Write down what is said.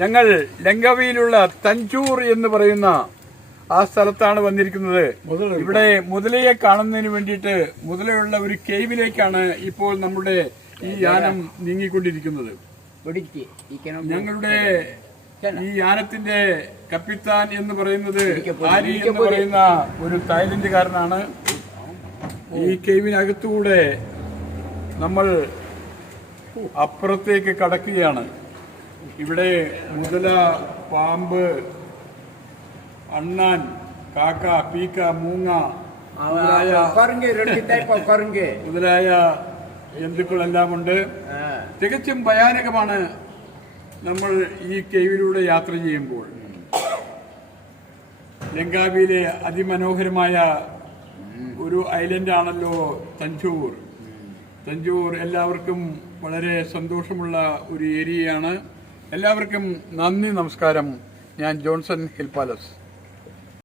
ഞങ്ങൾ ലങ്കാവിയിലുള്ള തഞ്ചൂർ എന്ന് പറയുന്ന ആ സ്ഥലത്താണ് വന്നിരിക്കുന്നത്. ഇവിടെ മുതലയെ കാണുന്നതിന് വേണ്ടിയിട്ട് മുതലയുള്ള ഒരു കേവിലേക്കാണ് ഇപ്പോൾ നമ്മുടെ ഈ യാനം നീങ്ങിക്കൊണ്ടിരിക്കുന്നത്. ഞങ്ങളുടെ ഈ യാനത്തിന്റെ കപ്പിത്താൻ എന്ന് പറയുന്നത് ആരി എന്ന് പറയുന്ന ഒരു തായ്ലൻഡുകാരനാണ്. ഈ കേവിനകത്തുകൂടെ നമ്മൾ അപ്പുറത്തേക്ക് കടക്കുകയാണ്. ഇവിടെ മുതല, പാമ്പ്, അണ്ണാൻ, കാക്ക, പീക്ക, മൂങ്ങ മുതലായ ജന്തുക്കളെല്ലാം ഉണ്ട്. തികച്ചും ഭയാനകമാണ് നമ്മൾ ഈ കേവിലൂടെ യാത്ര ചെയ്യുമ്പോൾ. ലങ്കാവിയിലെ അതിമനോഹരമായ ഒരു ഐലൻഡാണല്ലോ തഞ്ചൂർ. തഞ്ചൂർ എല്ലാവർക്കും വളരെ സന്തോഷമുള്ള ഒരു ഏരിയയാണ്. എല്ലാവർക്കും നന്ദി, നമസ്കാരം. ഞാൻ ജോൺസൺ ഹിൽ പാലസ്.